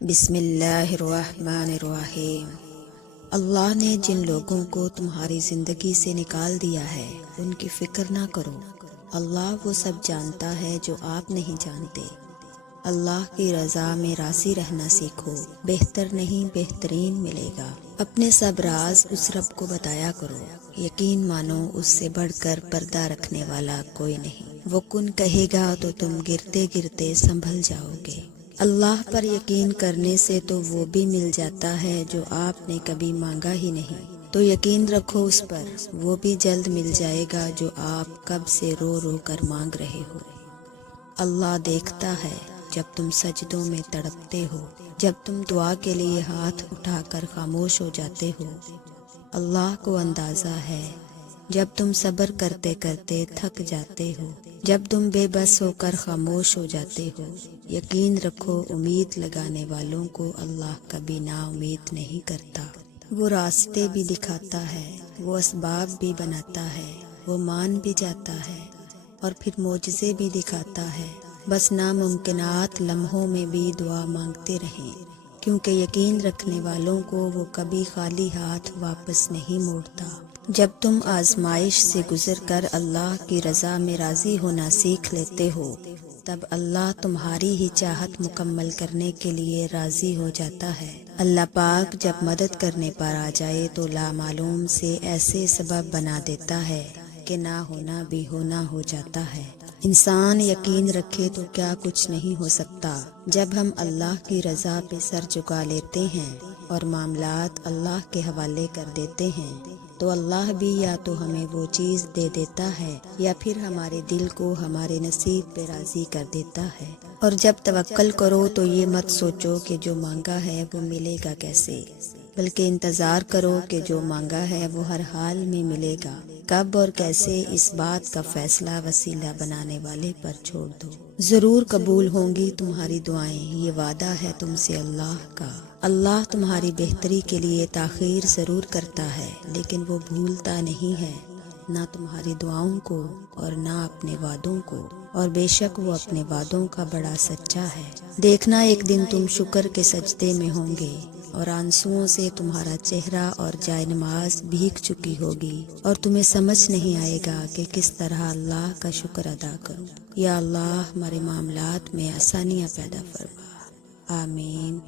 بسم اللہ الرحمن الرحیم۔ اللہ نے جن لوگوں کو تمہاری زندگی سے نکال دیا ہے ان کی فکر نہ کرو، اللہ وہ سب جانتا ہے جو آپ نہیں جانتے۔ اللہ کی رضا میں راضی رہنا سیکھو، بہتر نہیں بہترین ملے گا۔ اپنے سب راز اس رب کو بتایا کرو، یقین مانو اس سے بڑھ کر پردہ رکھنے والا کوئی نہیں۔ وہ کن کہے گا تو تم گرتے گرتے سنبھل جاؤ گے۔ اللہ پر یقین کرنے سے تو وہ بھی مل جاتا ہے جو آپ نے کبھی مانگا ہی نہیں، تو یقین رکھو اس پر، وہ بھی جلد مل جائے گا جو آپ کب سے رو رو کر مانگ رہے ہو۔ اللہ دیکھتا ہے جب تم سجدوں میں تڑپتے ہو، جب تم دعا کے لیے ہاتھ اٹھا کر خاموش ہو جاتے ہو۔ اللہ کو اندازہ ہے جب تم صبر کرتے کرتے تھک جاتے ہو، جب تم بے بس ہو کر خاموش ہو جاتے ہو۔ یقین رکھو امید لگانے والوں کو اللہ کبھی نا امید نہیں کرتا۔ وہ راستے بھی دکھاتا ہے، وہ اسباب بھی بناتا ہے، وہ مان بھی جاتا ہے اور پھر معجزے بھی دکھاتا ہے۔ بس ناممکنات لمحوں میں بھی دعا مانگتے رہیں، کیونکہ یقین رکھنے والوں کو وہ کبھی خالی ہاتھ واپس نہیں موڑتا۔ جب تم آزمائش سے گزر کر اللہ کی رضا میں راضی ہونا سیکھ لیتے ہو، تب اللہ تمہاری ہی چاہت مکمل کرنے کے لیے راضی ہو جاتا ہے۔ اللہ پاک جب مدد کرنے پر آ جائے تو لامعلوم سے ایسے سبب بنا دیتا ہے کہ نہ ہونا بھی ہونا ہو جاتا ہے۔ انسان یقین رکھے تو کیا کچھ نہیں ہو سکتا۔ جب ہم اللہ کی رضا پہ سر جھکا لیتے ہیں اور معاملات اللہ کے حوالے کر دیتے ہیں تو اللہ بھی یا تو ہمیں وہ چیز دے دیتا ہے یا پھر ہمارے دل کو ہمارے نصیب پہ راضی کر دیتا ہے۔ اور جب توکل کرو تو یہ مت سوچو کہ جو مانگا ہے وہ ملے گا کیسے، بلکہ انتظار کرو کہ جو مانگا ہے وہ ہر حال میں ملے گا۔ کب اور کیسے اس بات کا فیصلہ وسیلہ بنانے والے پر چھوڑ دو۔ ضرور قبول ہوں گی تمہاری دعائیں، یہ وعدہ ہے تم سے اللہ کا۔ اللہ تمہاری بہتری کے لیے تاخیر ضرور کرتا ہے، لیکن وہ بھولتا نہیں ہے نہ تمہاری دعاؤں کو اور نہ اپنے وعدوں کو، اور بے شک وہ اپنے وعدوں کا بڑا سچا ہے۔ دیکھنا ایک دن تم شکر کے سجدے میں ہوں گے اور آنسوؤں سے تمہارا چہرہ اور جائے نماز بھیگ چکی ہوگی، اور تمہیں سمجھ نہیں آئے گا کہ کس طرح اللہ کا شکر ادا کروں۔ یا اللہ ہمارے معاملات میں آسانیاں پیدا فرما، آمین۔